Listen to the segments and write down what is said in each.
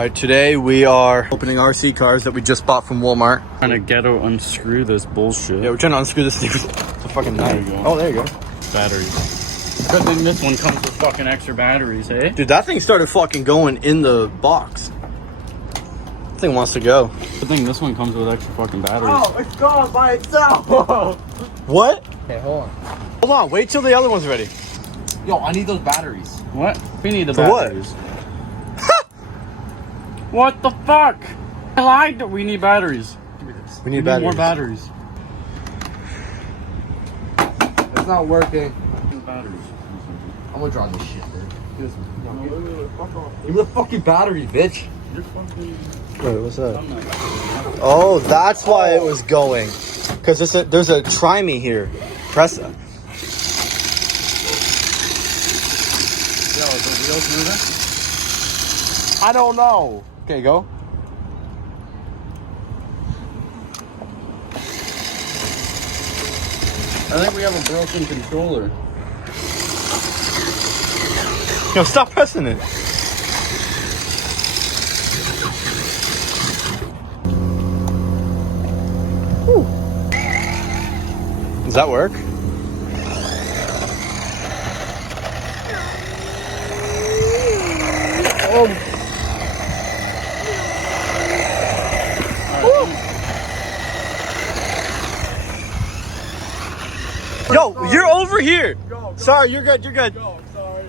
Alright, today we are opening RC cars that we just bought from Walmart. Trying to ghetto unscrew this bullshit. Yeah, we're trying to unscrew this thing with a fucking knife. There you go. Oh, there you go. Batteries. Good thing this one comes with fucking extra batteries, hey? Dude, that thing started fucking going in the box. That thing wants to go. Good thing this one comes with extra fucking batteries. Oh, it's gone by itself. What? Okay, hold on. Hold on, wait till the other one's ready. Yo, I need those batteries. What? We need the For what? batteries. What the fuck? I lied that we need batteries. Give me this. We need batteries. More batteries. It's not working. Batteries. I'm gonna draw this shit, dude. Give me the fucking battery, bitch. You're fucking... Wait, what's that? Oh, that's why it was going. Because there's a try me here. Press it. Yo, is the wheels moving? I don't know. Okay, go. I think we have a broken controller. Yo, stop pressing it. Whew. Does that work? Oh. Yo, you're over here. Go. Sorry, you're good. You're good. Go, sorry.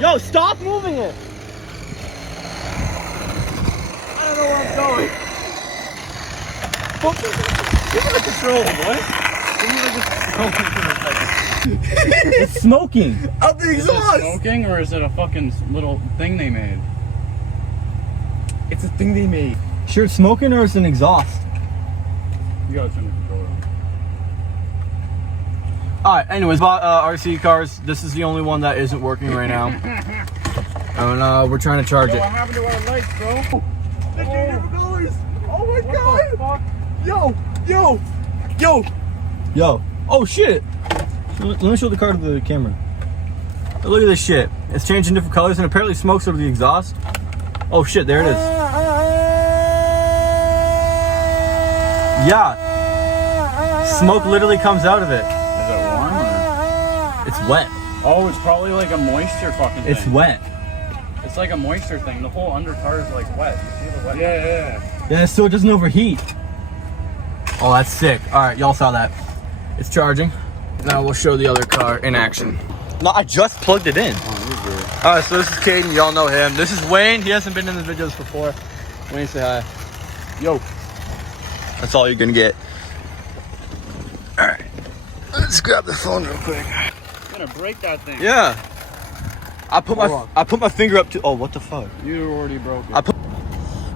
Yo, stop moving it. I don't know where I'm going. Give me the control, boy. Give me the control. It's smoking. Out the Is it exhaust. smoking or is it a fucking little thing they made? It's a thing they made. Sure, it's smoking or it's an exhaust. You gotta turn the controller on. Alright, anyways, bought RC cars. This is the only one that isn't working right now. And we're trying to charge What it. happened to our lights, bro? They're two different colors. Oh my What god. the fuck? Yo. Yo. Oh shit! Let me show the car to the camera. Oh, look at this shit. It's changing different colors and apparently smokes out of the exhaust. Oh shit, there it is. Yeah. Smoke literally comes out of it. Is it warm or? It's wet. Oh, it's probably like a moisture fucking thing. It's wet. It's like a moisture thing. The whole undercar is like wet. You see the wet? Yeah. Yeah, so it doesn't overheat. Oh, that's sick. Alright, y'all saw that. It's charging. Now we'll show the other car in action. No, I just plugged it in. Oh, Alright, so this is Caden. Y'all know him. This is Wayne. He hasn't been in the videos before. Wayne, say hi. Yo. That's all you're gonna get. Alright. Let's grab the phone real quick. you're gonna break that thing. Yeah. I put Hold my finger up to. Oh, what the fuck? You already broke it. I put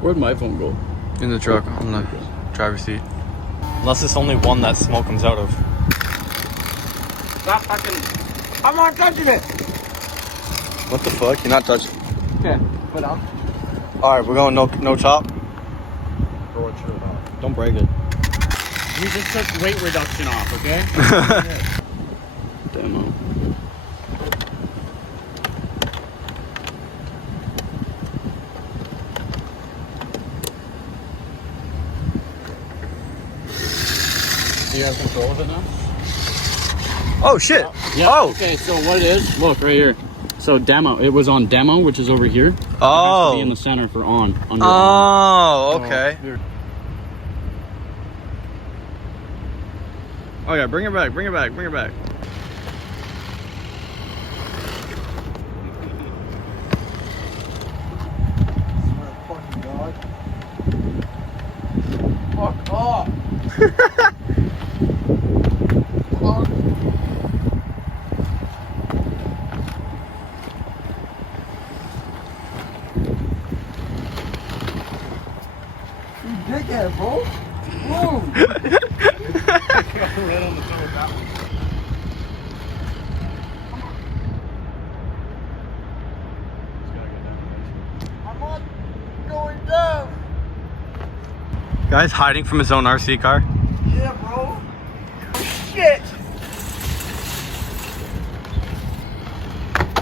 Where'd my phone go? in the truck on the driver's seat. Unless it's only one that smoke comes out of. Stop fucking. I'm not touching it. What the fuck? You're not touching. Okay, put down. All right, we're going no top. Throw it straight off. Don't break it. We just took weight reduction off, okay? Demo. Do you have control of it now? Oh shit. Yeah. Oh. Okay, so what it is, look right here. So demo, it was on demo, which is over here. It has to be in Oh. the center for on. Under on. Oh. Okay. Here. Oh yeah. Bring it back. Bring it back. Bring it back. Fucking god. Fuck off. You dickhead, bro. Move. Right on the toe of that one. I'm not going down. Guy's hiding from his own RC car. Yeah, bro. Shit.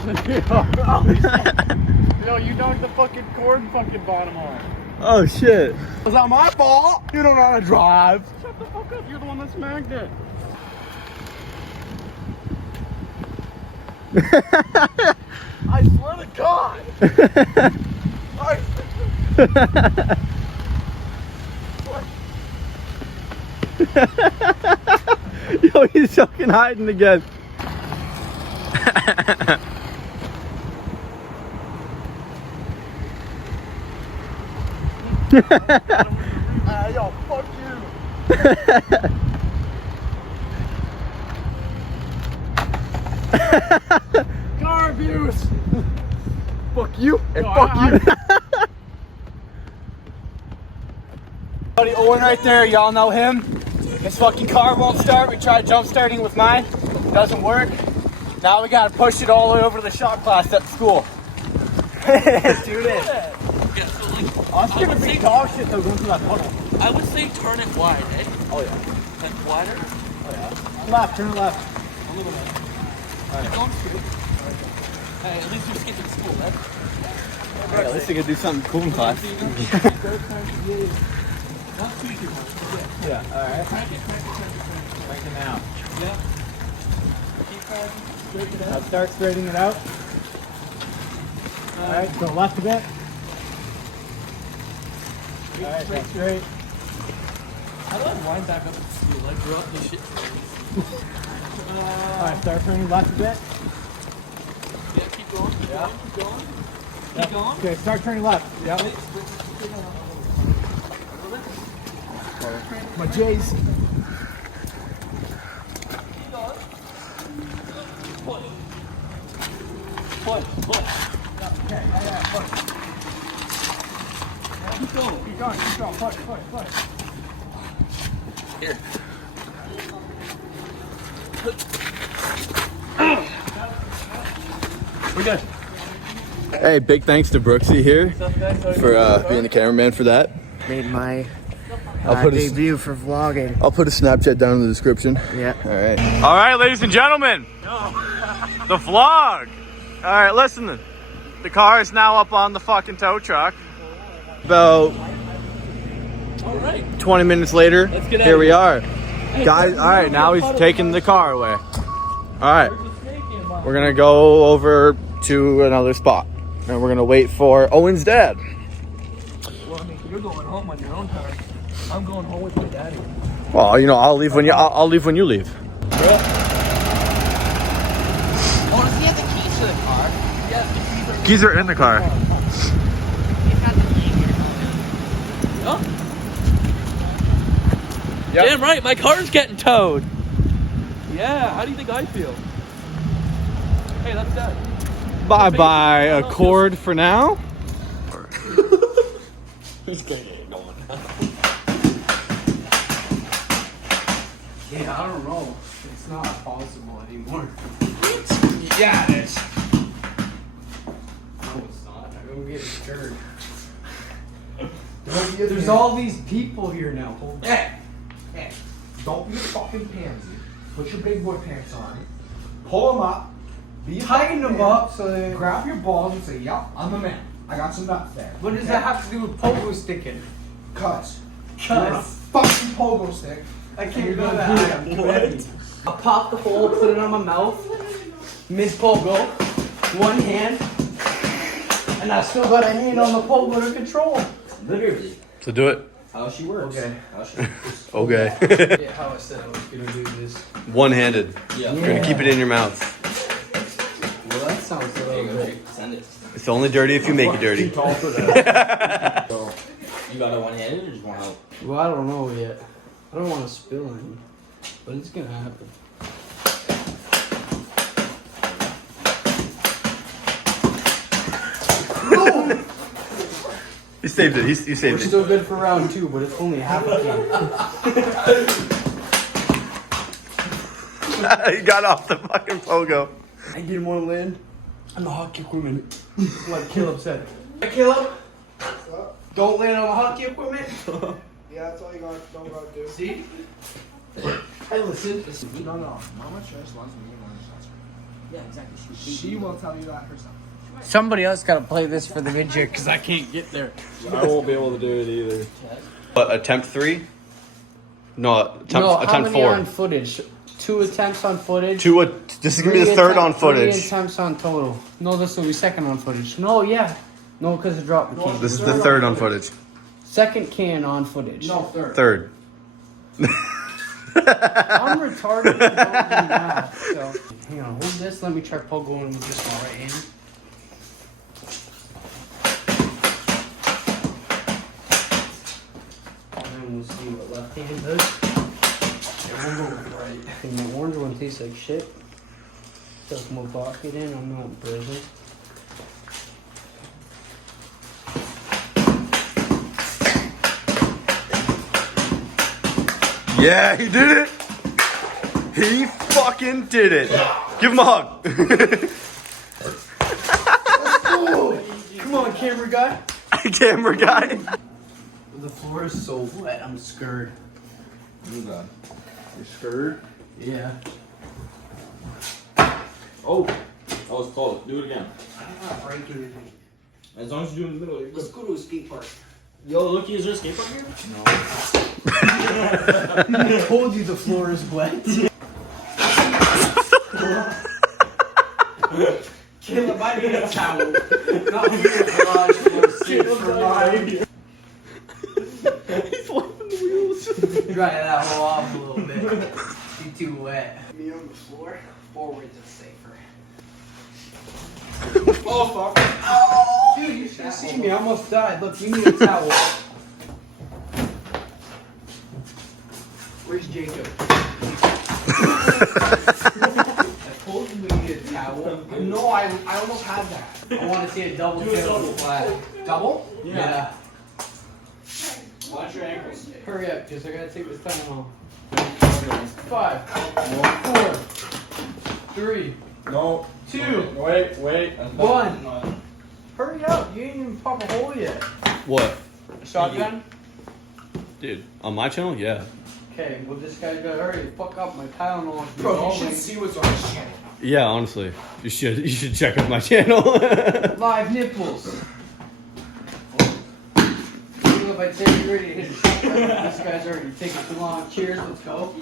Yo, you knocked the fucking cord fucking bottom off. Oh shit. It's not my fault. You don't know how to drive. Shut the fuck up. You're the one that smacked it. I swear to God. Yo, he's fucking hiding again. Yo, fuck you. Car abuse. Fuck you and Yo, fuck you. Buddy Owen right there, y'all know him. His fucking car won't start. We tried jump starting with mine. Doesn't work. Now we gotta push it all the way over to the shop class at the school. Let's do this. Yeah, so like, Oh, it's gonna be dog shit though going through that puddle. I would say turn it wide, eh? Oh yeah. Like wider. Left, turn left. A little bit. Alright. Going straight. Hey, at least you're skipping school, eh? At least you can do something cool in class. Not too too much. Yeah, alright. Crank it. Crank it now. Yeah. Keep cranking. Straighten it Now out. start straightening it out. Alright, go left a bit. Alright, go straight. How do I wind back up at school? I grew up this shit. Alright, start turning left a bit. Yeah, keep going. Keep going. Keep going. Okay, start turning left. Yep. My J's. Push. Okay, yeah, push. Keep going. Keep going, push. Here. We're good. Hey, big thanks to Brooksy here for being the cameraman for that. Made my I'll put a, debut for vlogging. I'll put a Snapchat down in the description. Yeah. All right. All right, ladies and gentlemen, the vlog. All right, listen. The car is now up on the fucking tow truck. About All right. 20 minutes later, Let's get out here of we here. are. Guys, all right, now he's taking the car away. All right, we're gonna go over to another spot, and we're gonna wait for Owen's dad. Well, I mean, you're going home on your own car. I'm going home with my daddy. Well, you know, I'll leave when you leave. Oh, does he have the keys to the car? Yeah, the keys are. Keys are in the car. Huh? Yep. Damn right, my car's getting towed. Yeah, how do you think I feel? Hey, that's that. Bye-bye, Accord for now. He's gonna get going now. Yeah, I don't know. It's not possible anymore. Yeah, it is. No, it's not. I'm gonna get scared. There's all these people here now. Hey, don't be a fucking pansy. Put your big boy pants on. Pull them up. Tighten them up so they grab your balls and say, "Yep, I'm a man. I got some nuts there." What does that have to do with pogo sticking? Cuz you're on a fucking pogo stick. I can't do that. What? I'll pop the hole, put it on my mouth, mid pogo, one hand, and I still got a hand on the pogo to control. Literally. So do it. How she works. Okay. How she works. Okay. Yeah, how I said I was gonna do this. One-handed. Yeah. You're gonna keep it in your mouth. Well, that sounds a little bit. Send it. It's only dirty if you make it dirty. Too tall for that. So, you got it one-handed or just one out? Well, I don't know yet. I don't want to spill any, but it's gonna happen. You saved it. You saved We're it. still good for round 2, but it's only half a game. He got off the fucking pogo. I didn't want to land on the hockey equipment, like Caleb said. Hey, Caleb. Don't land on the hockey equipment. Yeah, that's all you don't gotta do. See? Hey, listen. No. Mama just wants me to Yeah, exactly. She will tell you that herself. Somebody else gotta play this for the video because I can't get there. I won't be able to do it either. But attempt 3? No, attempt, No, how attempt many 4. on footage? 2 attempts on footage. This is gonna be the third on 3 footage. attempts on total. No, this will be second on footage. No, yeah. No, because it dropped the can. This is the third on footage. Second can on footage. No, third. Third. I'm retarded and don't do math, so. Hang on, hold this. Let me try Pogo with this one right hand. And then we'll see what left hand does. And we'll go right. And the orange one tastes like shit. Stuff my pocket in, I'm not in prison. Yeah, he did it. He fucking did it. Give him a hug. Come on, camera guy. Camera guy. The floor is so wet, I'm scared. You're scared? Yeah. Oh, that was close. Do it again. I'm not breaking anything. As long as you do it in the middle, you're Let's good. go to a skate park. Yo, Lucky, is there a skate park here? I told you the floor is wet. Caleb, I need a towel. Not here in the garage for sit for mine. He's wiping the wheels. Dry that hole off a little bit. You're too wet. Me on the floor. Forwards is safer. Oh fuck. Dude, you should have seen me. I almost died. Look, you need a towel. Where's Jacob? I told you we need a towel. No, I almost had that. I want to see a double Do a kill double. flat. Double? Yeah. Watch your ankles. Hurry up, because I gotta take this time off. 5, 4, 3, No. 2, Wait. 1. Hurry up, you ain't even pop a hole yet. What? Shotgun? Dude, on my channel? Yeah. Okay, well this guy's gotta hurry the fuck up. My tile no one's Bro, you should see what's on his channel. Yeah, honestly. You should check out my channel. Live nipples. If I tell you ready to hit a shotgun, this guy's already taking too long. Cheers, let's go.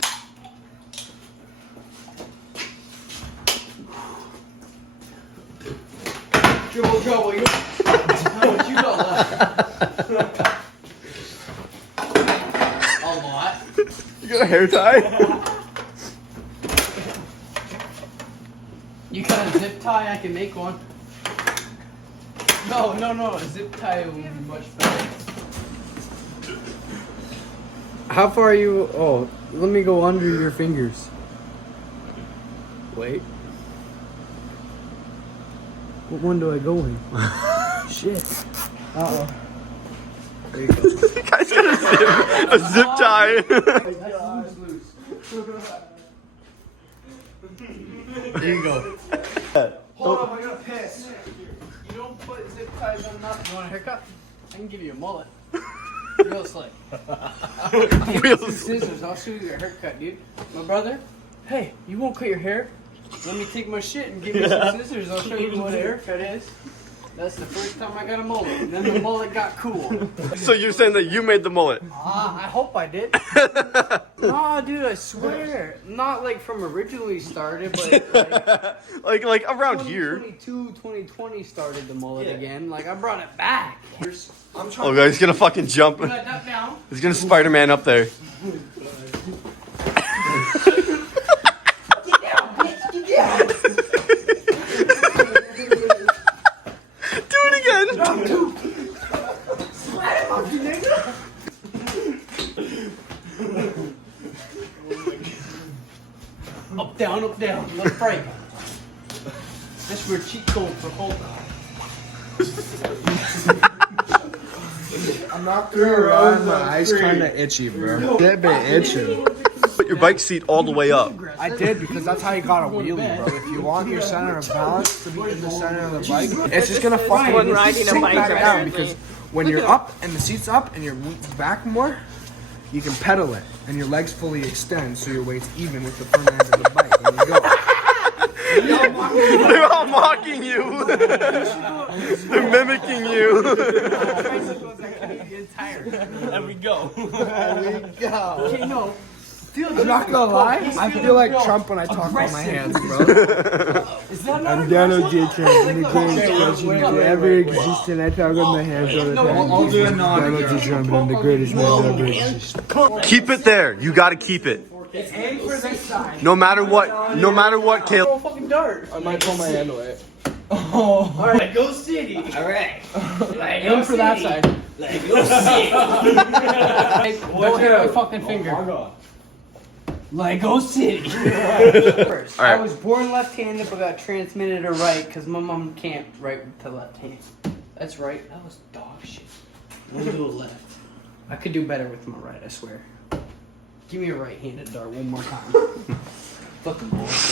Dribble, you. How much you got left? A lot. You got a hair tie? You got a zip tie? I can make one. No, a zip tie would be much better. How far are you? Oh, let me go under your fingers. Wait. What one do I go in? Shit. Uh-oh. There you go. You guys got a zip tie. That's loose. There you go. Hold up, I gotta piss. You don't put zip ties on nothing. You want a haircut? I can give you a mullet. Real slick. Give me some scissors. I'll show you your haircut, dude. My brother, hey, you won't cut your hair? Let me take my shit and give me some scissors. I'll show you what a haircut is. That's the first time I got a mullet. Then the mullet got cool. So you're saying that you made the mullet? I hope I did. Nah, dude, I swear. Not like from originally started, but like around here. 2022, 2020 started the mullet again. Like I brought it back. I'm trying Oh god, he's gonna fucking jump. Put that down. He's gonna Spider-Man up there. Do it again. Up, down, left, right. That's where cheat code for hold I'm not gonna lie, my eyes kinda itchy, bro. That bit itchy. Put your bike seat all the way up. I did because that's how you got a wheelie, bro. If you want your center of balance to be in the center of the bike, it's just gonna fucking When riding a sink bike, back down apparently. because when you're up and the seat's up and you're back more, you can pedal it and your legs fully extend so your weight's even with the front end of the bike when you go. They're all mocking you. They're mimicking you. There we go. Okay, no. I'm not gonna lie, I feel like Trump when I talk with my hands, bro. I'm Daniel J. Trump, and the greatest president to ever exist, and I talk with my hands all the time. I'll do a nod. Daniel J. Trump, I'm the greatest man to ever exist. Keep it there. You gotta keep it. Aim for this side. No matter what, Caleb. Fucking dart. I might pull my hand away. Alright, go city. Alright. Aim for that side. Don't hit my fucking finger. Lego City. First, I Alright. was born left-handed but got transmitted to right because my mom can't write to left hand. That's right. That was dog shit. I'm gonna do a left. I could do better with my right, I swear. Give me a right-handed dart one more time. Fucking bullshit.